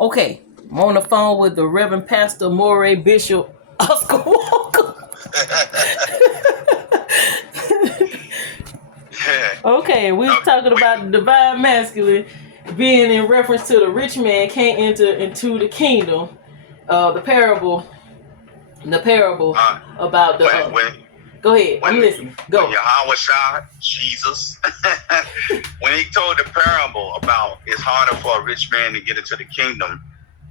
Okay, I'm on the phone with the Reverend Pastor Moray Bishop Oscar Walker. Okay, we was talking about the divine masculine being in reference to the rich man can't enter into the kingdom. The parable about the. Go ahead, I'm listening. Go. When Yahweh Shah, Jesus, when he told the parable about it's harder for a rich man to get into the kingdom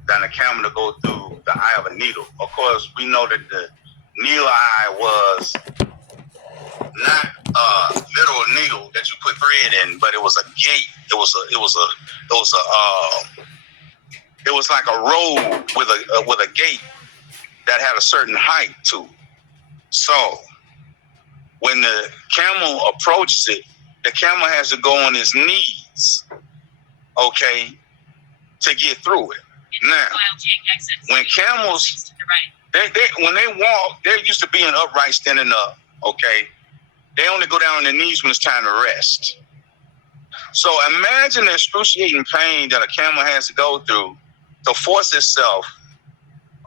than a camel to go through the eye of a needle. Of course, we know that the needle eye was not a literal needle that you put thread in, but it was a gate. It was like a road with a gate that had a certain height to. So when the camel approaches it, the camel has to go on his knees, okay, to get through it. Now, when camels, when they walk, they're used to being upright, standing up, okay? They only go down on their knees when it's time to rest. So imagine the excruciating pain that a camel has to go through to force itself,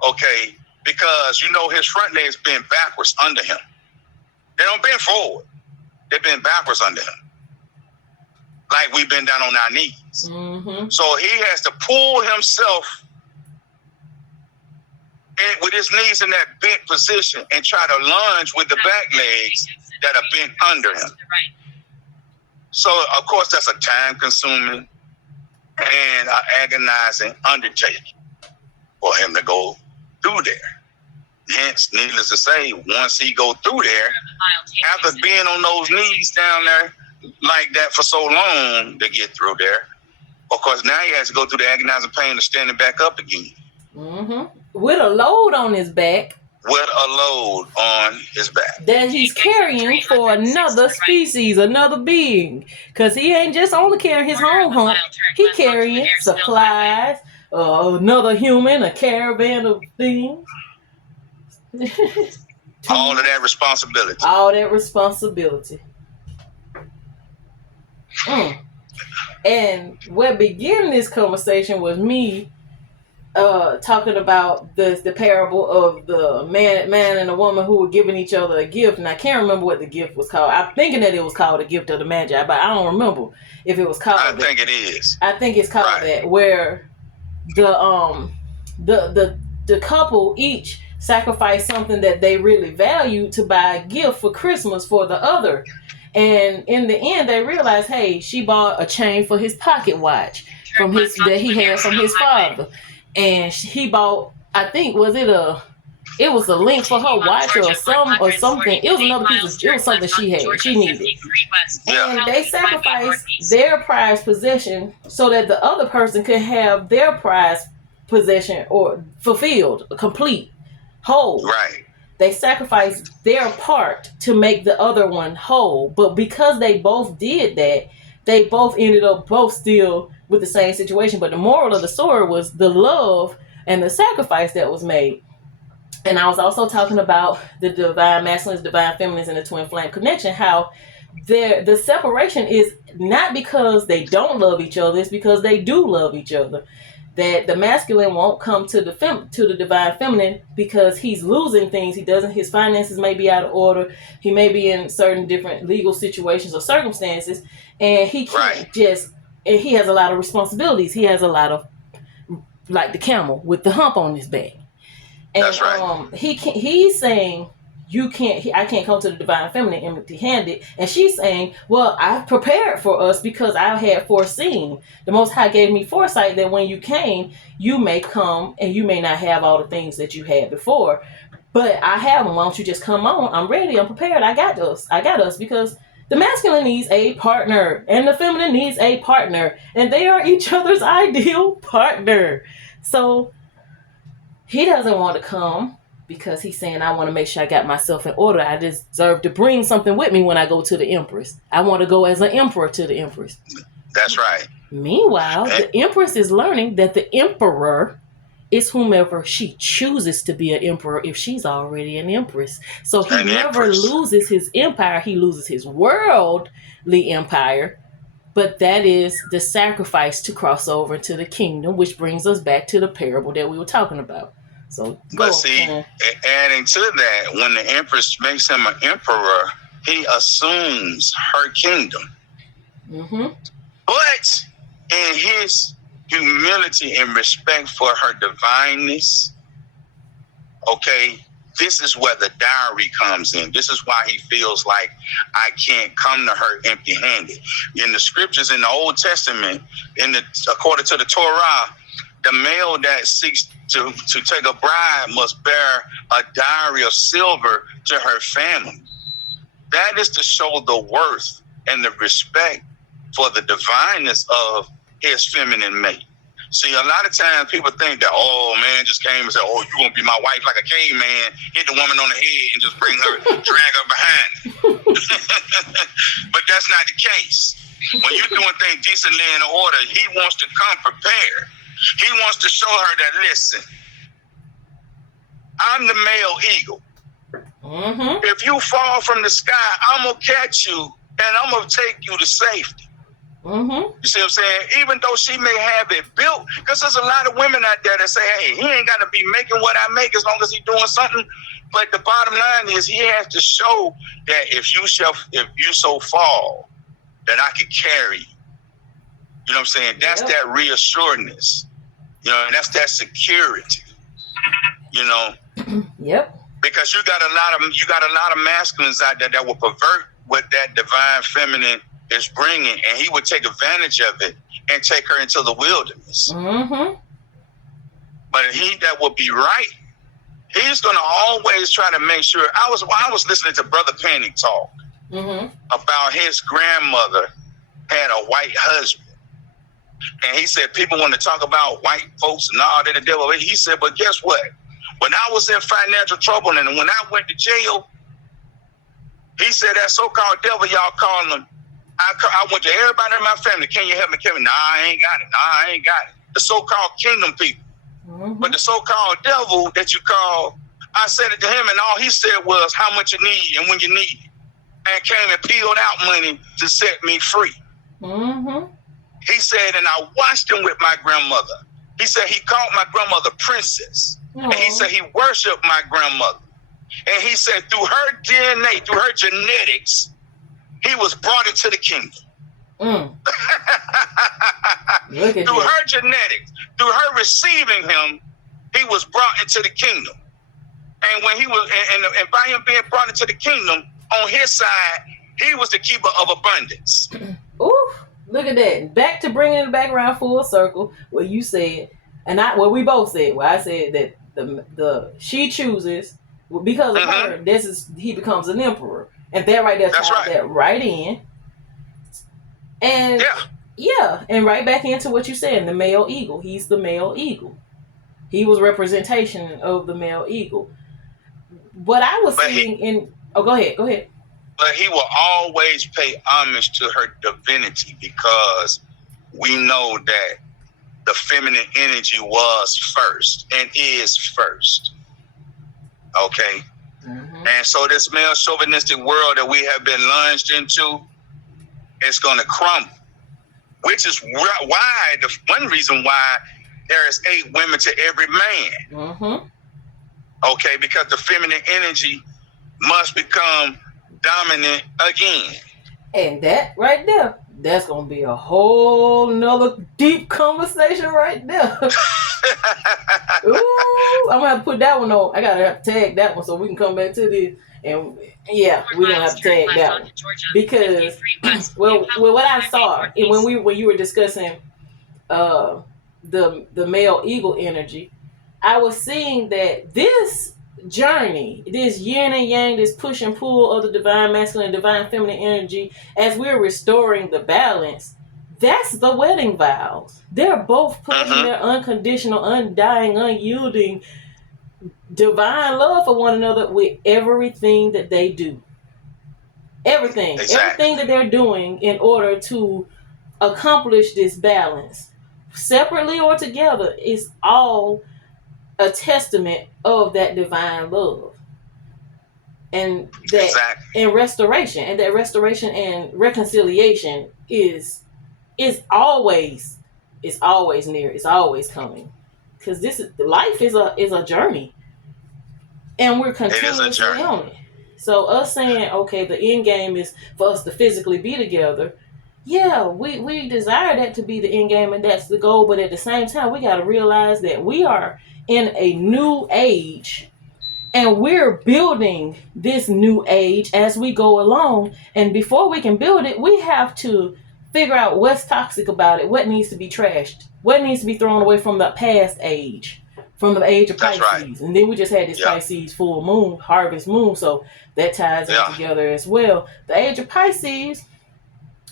okay, because, his front legs bend backwards under him. They don't bend forward. They bend backwards under him. Like we bend down on our knees. Mm-hmm. So he has to pull himself in with his knees in that bent position and try to lunge with the back legs that are bent under him. So, of course, that's a time-consuming and agonizing undertaking for him to go through there. Hence, needless to say, once he go through there, after being on those knees down there like that for so long to get through there, of course, now he has to go through the agonizing pain of standing back up again. Mm-hmm. With a load on his back. With a load on his back. That he's carrying for another species, another being. Because he ain't just only carrying his own hump. He carrying supplies, another human, a caravan of things. All of that responsibility. All that responsibility. And what began this conversation was me talking about the parable of the man and a woman who were giving each other a gift, and I can't remember what the gift was called. I'm thinking that it was called the gift of the Magi, but I don't remember if it was called. I think it is. I think it's called that, where the couple each sacrificed something that they really valued to buy a gift for Christmas for the other. And in the end, they realized, hey, she bought a chain for his pocket watch that he had from his father. And he bought, I think, it was a link for her watch or something. It was another piece it was something she needed. And they sacrificed their prized possession so that the other person could have their prized possession or fulfilled, complete, whole. Right. They sacrificed their part to make the other one whole. But because they both did that, they both ended up still with the same situation. But the moral of the story was the love and the sacrifice that was made. And I was also talking about the divine masculines, divine feminines, and the twin flame connection, how the separation is not because they don't love each other, it's because they do love each other. That the masculine won't come to the divine feminine because he's losing things. His finances may be out of order. He may be in certain different legal situations or circumstances, and he can't and he has a lot of responsibilities. He has a lot of, like the camel with the hump on his back. And that's right. He's saying, I can't come to the divine feminine empty-handed. And she's saying, well, I've prepared for us because I had foreseen. The Most High gave me foresight that when you came, you may come and you may not have all the things that you had before. But I have them. Why don't you just come on? I'm ready. I'm prepared. I got us because the masculine needs a partner and the feminine needs a partner. And they are each other's ideal partner. So he doesn't want to come because he's saying, I want to make sure I got myself in order. I deserve to bring something with me when I go to the Empress. I want to go as an emperor to the Empress. That's right. Meanwhile, the Empress is learning that the Emperor is whomever she chooses to be an emperor if she's already an empress. So he never loses his empire. He loses his worldly empire But that is the sacrifice to cross over to the kingdom, which brings us back to the parable that we were talking about. So But go see, on. adding to that, when the empress makes him an emperor, he assumes her kingdom. Mm-hmm. But in his humility and respect for her divineness, okay, this is where the dowry comes in. This is why he feels like I can't come to her empty-handed. In the scriptures in the Old Testament, according to the Torah, the male that seeks to take a bride must bear a dowry of silver to her family. That is to show the worth and the respect for the divineness of his feminine mate. See, a lot of times people think that, oh, man just came and said, oh, you're going to be my wife like a caveman, hit the woman on the head and just bring her, drag her behind. But that's not the case. When you're doing things decently in order, he wants to come prepared. He wants to show her that, listen, I'm the male eagle. Mm-hmm. If you fall from the sky, I'm going to catch you and I'm going to take you to safety. Mm-hmm. You see what I'm saying? Even though she may have it built, because there's a lot of women out there that say, hey, he ain't got to be making what I make as long as he's doing something. But the bottom line is he has to show that if you so fall, that I can carry you. You know what I'm saying? That's that reassuredness. You know, and that's that security. You know? Yep. Because you got a lot of masculines out there that will pervert what that divine feminine is bringing, and he would take advantage of it and take her into the wilderness. Mm-hmm. But he that will be right, he's going to always try to make sure. I was listening to Brother Panic talk about his grandmother had a white husband, and he said people want to talk about white folks and all that the devil. He said, but guess what? When I was in financial trouble and when I went to jail, he said that so-called devil y'all calling him. I went to everybody in my family. Can you help me? Nah, I ain't got it. The so-called kingdom people. Mm-hmm. But the so-called devil that you call, I said it to him, and all he said was how much you need and when you need it. And came and peeled out money to set me free. Mm-hmm. He said, and I watched him with my grandmother. He said he called my grandmother princess. And he said he worshiped my grandmother. And he said through her DNA, through her genetics, he was brought into the kingdom. Through her genetics, through her receiving him, he was brought into the kingdom. And when he was, and by him being brought into the kingdom, on his side, he was the keeper of abundance. Ooh, look at that! Back to bringing it back around full circle. Where you said, we both said. Where I said that the she chooses because of her. He becomes an emperor. And that right there ties that right in. And and right back into what you said, the male eagle. He's the male eagle. He was representation of the male eagle. What I was seeing go ahead. But he will always pay homage to her divinity because we know that the feminine energy was first and is first. Okay? Mm-hmm. And so this male chauvinistic world that we have been lunged into, it's going to crumble. Which is why, one reason why there is 8 women to every man. Mm-hmm. Okay, because the feminine energy must become dominant again. And that right there, that's going to be a whole nother deep conversation right there. Ooh, I'm going to have to put that one on. I got to have to tag that one so we can come back to this. And yeah, we're going to have to tag that one. Because, well, what I saw, when you were discussing the male eagle energy, I was seeing that this journey, this yin and yang, this push and pull of the divine masculine and divine feminine energy, as we're restoring the balance, that's the wedding vows. They're both pledging their unconditional, undying, unyielding divine love for one another with everything that they do. Everything that they're doing in order to accomplish this balance, separately or together, is all a testament of that divine love. And that and restoration and reconciliation is it's always near. It's always coming. Because life is a journey, and we're continuously on it. So us saying, okay, the end game is for us to physically be together. Yeah, we desire that to be the end game, and that's the goal. But at the same time, we got to realize that we are in a new age, and we're building this new age as we go along. And before we can build it, we have to figure out what's toxic about it, what needs to be trashed, what needs to be thrown away from the past age, from the age of Pisces. Right. And then we just had this Pisces full moon, harvest moon, so that ties in together as well. The age of Pisces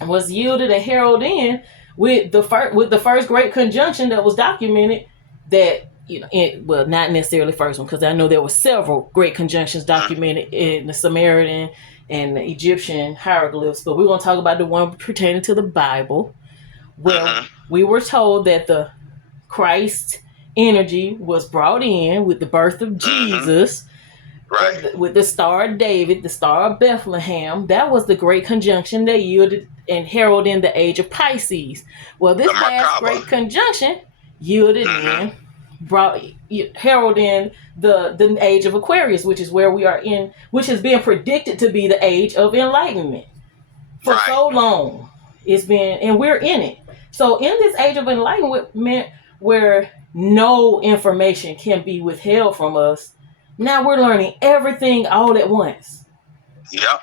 was yielded and heralded in with the first great conjunction that was documented. That, well, not necessarily first one, because I know there were several great conjunctions documented in the Samaritan and the Egyptian hieroglyphs, but we're going to talk about the one pertaining to the Bible. Well, we were told that the Christ energy was brought in with the birth of Jesus, right, with the Star of David, the Star of Bethlehem. That was the great conjunction that yielded and heralded in the age of Pisces. Well, this last great conjunction yielded in, herald in the age of Aquarius, which is where we are in, which has been predicted to be the age of enlightenment for so long. It's been, and we're in it. So in this age of enlightenment, where no information can be withheld from us, now we're learning everything all at once. Yep.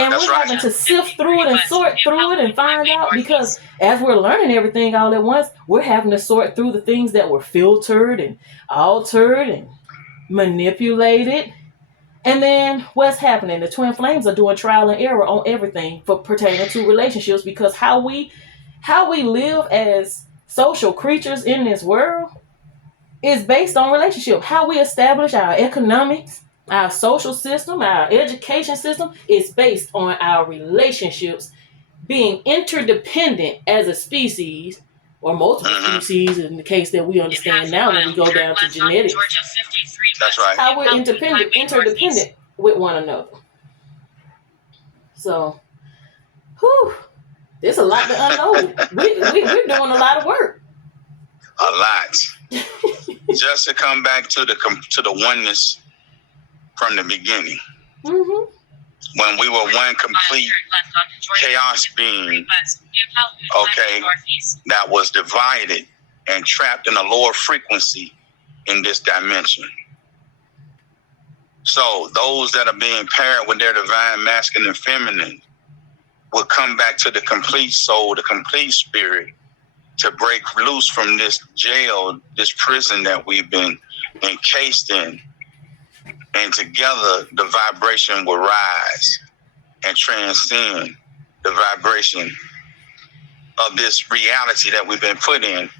And we're having to sift through it and sort through it and find out, because as we're learning everything all at once, we're having to sort through the things that were filtered and altered and manipulated. And then what's happening? The twin flames are doing trial and error on everything for pertaining to relationships, because how we live as social creatures in this world is based on relationship. How we establish our economics, our social system, our education system is based on our relationships being interdependent as a species, or multiple species in the case that we understand now when we go down to genetics. That's right. How we're interdependent with one another. So, there's a lot to unload. We're doing a lot of work. A lot. Just to come back to the oneness from the beginning. When we were one complete chaos being, that was divided and trapped in a lower frequency in this dimension. So those that are being paired with their divine masculine and feminine will come back to the complete soul, the complete spirit, to break loose from this jail, this prison that we've been encased in. And together, the vibration will rise and transcend the vibration of this reality that we've been put in,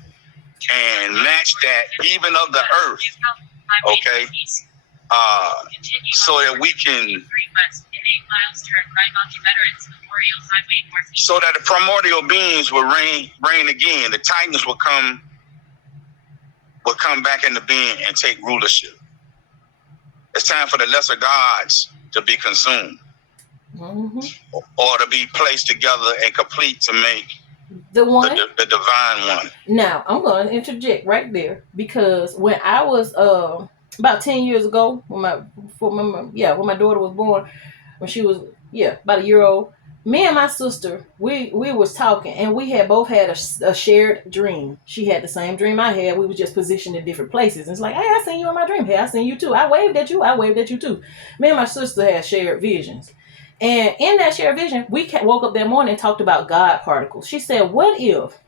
and match that even of the earth, okay? So that we can, so that the primordial beings will reign again. The Titans will come back into being and take rulership. It's time for the lesser gods to be consumed, or to be placed together and complete to make the one, the divine one. Now, I'm going to interject right there, because when I was about 10 years ago, when my daughter was born, when she was about a year old, me and my sister, we was talking, and we had both had a shared dream. She had the same dream I had. We was just positioned in different places. And it's like, hey, I seen you in my dream. Hey, I seen you too. I waved at you too. Me and my sister had shared visions. And in that shared vision, we woke up that morning and talked about God particles. She said, what if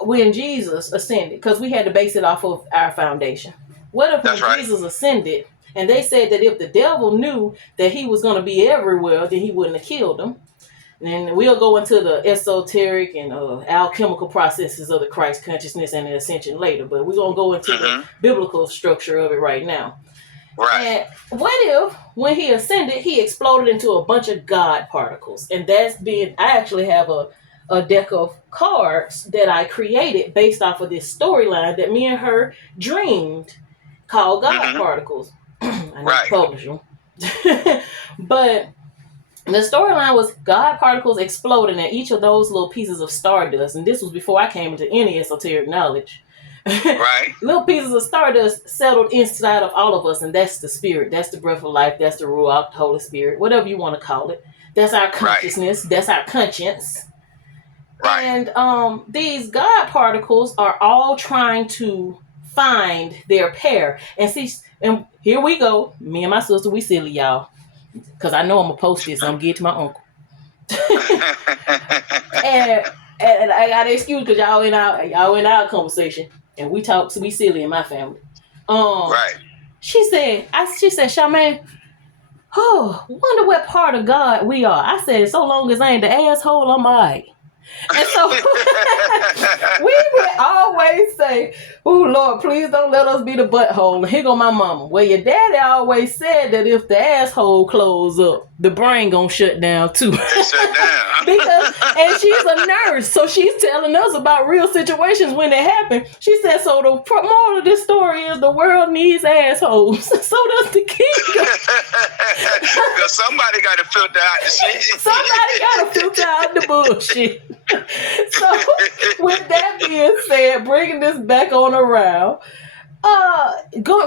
when Jesus ascended, because we had to base it off of our foundation. What if when Jesus ascended, and they said that if the devil knew that he was going to be everywhere, then he wouldn't have killed him. And we'll go into the esoteric and alchemical processes of the Christ consciousness and the ascension later. But we're going to go into the biblical structure of it right now. Right. And what if when he ascended, he exploded into a bunch of God particles? And I actually have a deck of cards that I created based off of this storyline that me and her dreamed, called God particles. I need to publish them. But The storyline was God particles exploding and each of those little pieces of stardust, and this was before I came into any esoteric knowledge. Right. Little pieces of stardust settled inside of all of us, and that's the spirit, that's the breath of life, that's the Ruach, the Holy Spirit, whatever you want to call it. That's our consciousness, that's our conscience. Right. And these God particles are all trying to find their pair. And see, and here we go. Me and my sister, we silly, y'all. Because I know I'm going to post this, and I'm getting to my uncle. and I got an excuse because y'all in our conversation. And we talk, so we silly in my family. Right. She said, Charmaine, oh, wonder what part of God we are. I said, so long as I ain't the asshole, I'm all right. And so we would always say, oh, Lord, please don't let us be the butthole. Here go my mama. Well, your daddy always said that if the asshole close up, the brain gonna shut down too. Shut down. And she's a nurse, so she's telling us about real situations when they happen. She said, so the moral of this story is the world needs assholes. So does the kingdom. Because somebody got to filter out the shit. Somebody got to filter out the bullshit. So, with that being said, bringing this back on around,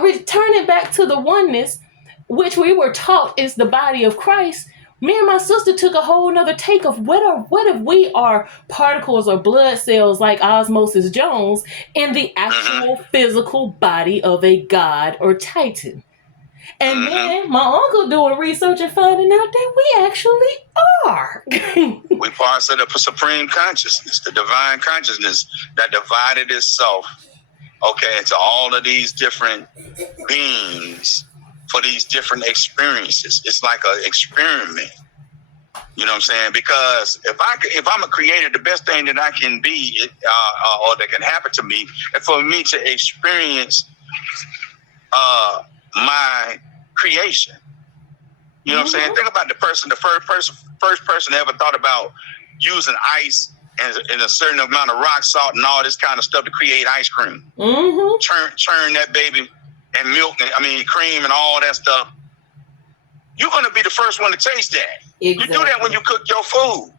returning back to the oneness, which we were taught is the body of Christ. Me and my sister took a whole nother take of what if we are particles or blood cells like Osmosis Jones in the actual physical body of a god or titan. And then my uncle doing research and finding out that we actually are. We parts of the supreme consciousness, the divine consciousness that divided itself, into all of these different beings for these different experiences. It's like an experiment. You know what I'm saying? Because if I'm a creator, the best thing that I can be, or that can happen to me, is for me to experience my creation. You know what I'm saying? Think about the first person that ever thought about using ice and a certain amount of rock salt and all this kind of stuff to create ice cream. Churn that baby and milk, cream and all that stuff. You're going to be the first one to taste that. Exactly. You do that when you cook your food.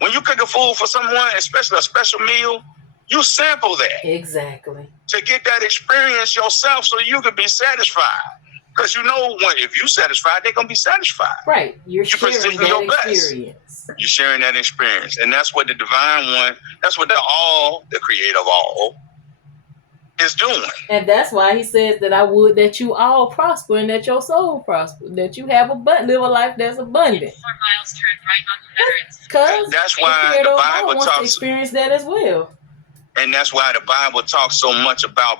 When you cook a food for someone, especially a special meal, you sample that. Exactly. To get that experience yourself so you can be satisfied. Because you know if you're satisfied, they're going to be satisfied. Right. You're sharing that experience. You're sharing that experience. And that's what the divine one, that's what the creator of all, is doing. And that's why he says that I would that you all prosper and that your soul prosper. That you have live a life that's abundant. 4 miles, turn right on Veterans. Because that's why the Bible wants to experience that as well. And that's why the Bible talks so much about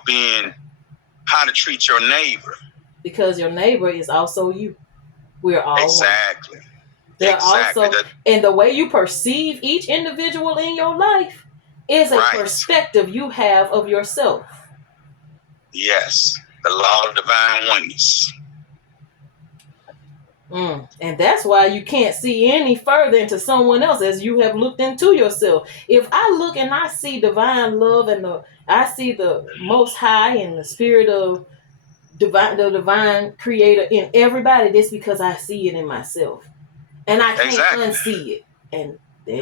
how to treat your neighbor. Because your neighbor is also you. We're all exactly. one. They're also, and the way you perceive each individual in your life is a perspective you have of yourself. Yes, the law of divine oneness. And that's why you can't see any further into someone else as you have looked into yourself. If I look and I see divine love and I see the Most High and the Spirit of the divine Creator in everybody, that's because I see it in myself, and I can't unsee it. And there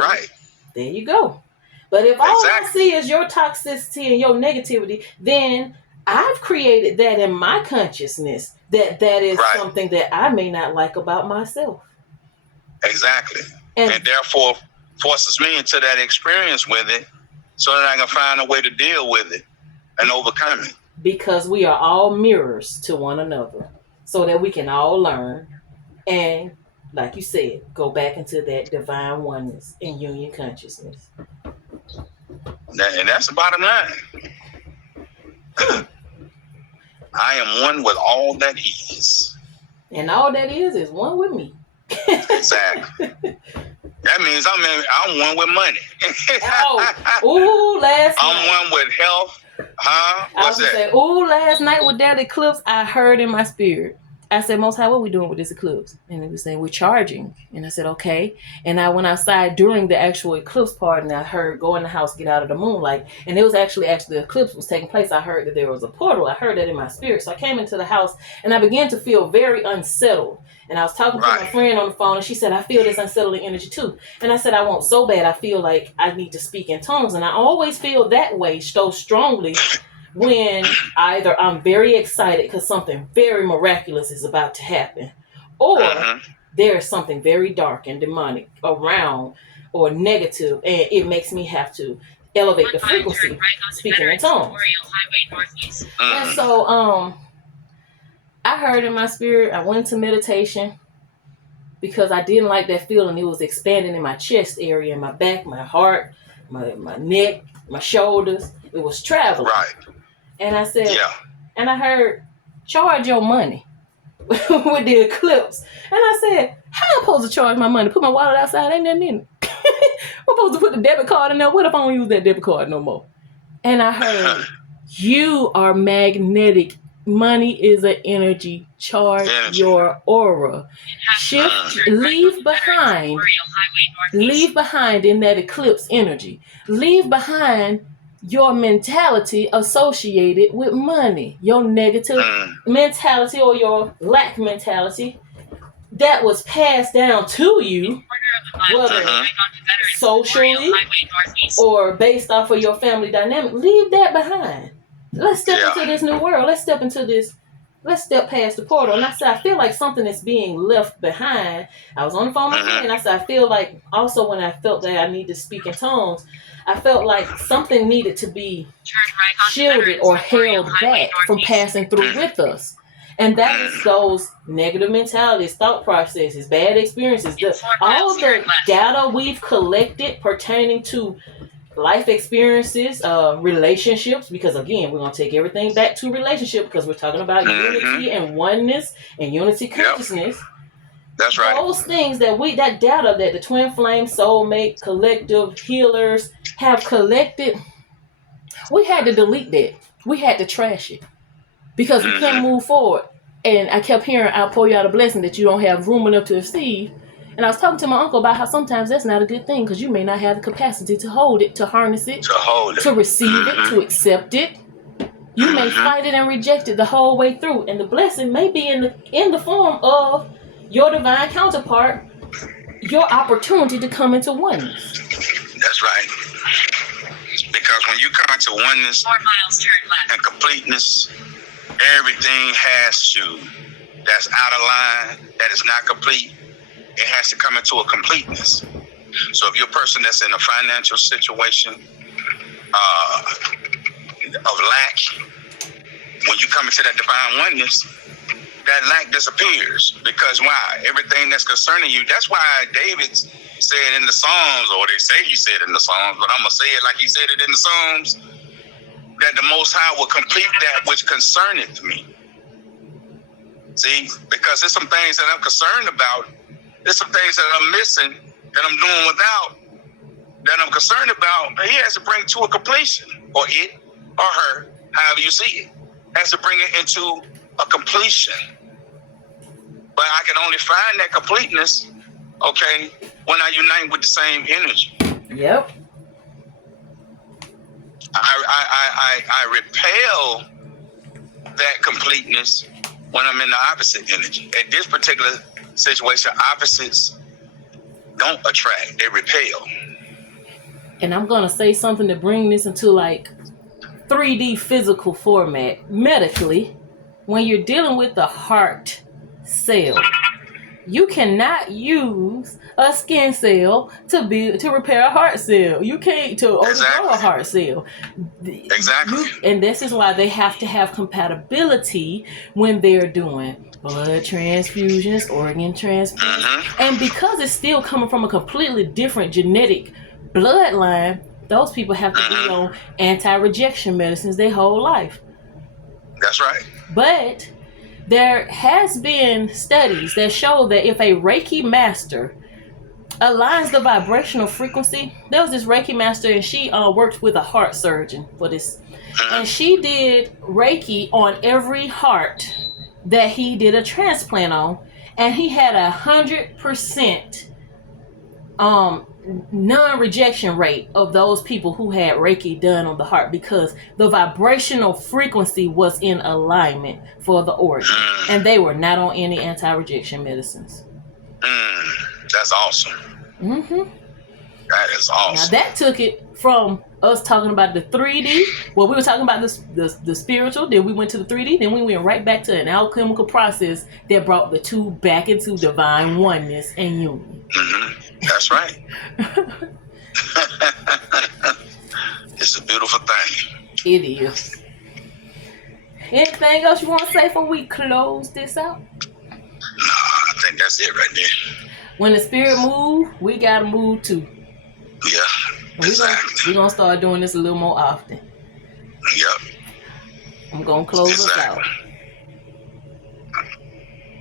you go. But if all I see is your toxicity and your negativity, then I've created that in my consciousness that is something that I may not like about myself. Exactly. And therefore forces me into that experience with it so that I can find a way to deal with it and overcome it. Because we are all mirrors to one another so that we can all learn and, like you said, go back into that divine oneness and union consciousness. And that's the bottom line. I am one with all that is. And all that is one with me. Exactly. That means I'm one with money. Last night. I'm one with health. What's that? Say, last night with that eclipse, I heard in my spirit, I said, Most High, what are we doing with this eclipse? And he was saying, we're charging. And I said, okay. And I went outside during the actual eclipse part, and I heard, go in the house, get out of the moonlight. And it was actually the eclipse was taking place. I heard that there was a portal. I heard that in my spirit. So I came into the house, and I began to feel very unsettled. And I was talking to my friend on the phone, and she said, I feel this unsettling energy too. And I said, I want so bad. I feel like I need to speak in tongues. And I always feel that way so strongly when either I'm very excited because something very miraculous is about to happen, or there is something very dark and demonic around or negative, and it makes me have to elevate the frequency, speaking in tongues. And so I heard in my spirit, I went to meditation because I didn't like that feeling. It was expanding in my chest area, in my back, my heart, my neck, my shoulders. It was traveling. Right. And I said, and I heard, charge your money with the eclipse. And I said, how am I supposed to charge my money? Put my wallet outside, ain't nothing in it. I'm supposed to put the debit card in there. What if I don't use that debit card no more? And I heard, you are magnetic. Money is an energy. Charge your aura. Shift, leave behind in that eclipse energy. Leave behind your mentality associated with money, your negative mentality or your lack mentality that was passed down to you, whether socially or based off of your family dynamic. Leave that behind. Let's step into this new world. Let's step past the portal. And I said, I feel like something is being left behind. I was on the phone with my friend, and I said, I feel like also when I felt that I need to speak in tongues, I felt like something needed to be shielded or held back from passing through with us. And that is those negative mentalities, thought processes, bad experiences, all the data we've collected pertaining to life experiences, relationships, because again, we're going to take everything back to relationship because we're talking about unity and oneness and unity consciousness. Yep. That's right. Those things that data that the twin flame, soulmate, collective healers have collected, we had to delete that. We had to trash it because we couldn't move forward. And I kept hearing, I'll pour you out a blessing that you don't have room enough to receive. And I was talking to my uncle about how sometimes that's not a good thing because you may not have the capacity to hold it, to harness it, to receive it, to accept it. You may fight it and reject it the whole way through. And the blessing may be in the form of your divine counterpart, your opportunity to come into oneness. That's right. Because when you come into oneness and completeness, everything that's out of line, that is not complete, it has to come into a completeness. So if you're a person that's in a financial situation of lack, when you come into that divine oneness, that lack disappears. Because why? Everything that's concerning you. That's why David said in the Psalms, or they say he said in the Psalms, but I'm going to say it like he said it in the Psalms, that the Most High will complete that which concerneth me. See? Because there's some things that I'm concerned about. There's some things that I'm missing, that I'm doing without, that I'm concerned about. He has to bring to a completion, or it, or her, however you see it, has to bring it into a completion. But I can only find that completeness, okay, when I unite with the same energy. Yep. I repel that completeness when I'm in the opposite energy. At this particular situation, opposites don't attract, they repel. And I'm going to say something to bring this into like 3D physical format. Medically, when you're dealing with the heart cell, you cannot use a skin cell to repair a heart cell. You can't to overthrow a heart cell. Exactly. And this is why they have to have compatibility when they're doing blood transfusions, organ transplants. And because it's still coming from a completely different genetic bloodline, those people have to be on anti-rejection medicines their whole life. That's right. But there has been studies that show that if a Reiki master aligns the vibrational frequency, there was this Reiki master and she worked with a heart surgeon for this. And she did Reiki on every heart that he did a transplant on, and he had 100% non-rejection rate of those people who had Reiki done on the heart, because the vibrational frequency was in alignment for the organ, and they were not on any anti-rejection medicines. That's awesome. Mm-hmm. That is awesome. Now that took it from us talking about the 3D. Well, we were talking about the spiritual, then we went to the 3D, then we went right back to an alchemical process that brought the two back into divine oneness and union. That's right. It's a beautiful thing. It is. Anything else you want to say before we close this out? No, I think that's it right there. When the spirit move, we gotta move too. Yeah, exactly. We're gonna start doing this a little more often. Yep. I'm gonna close us out.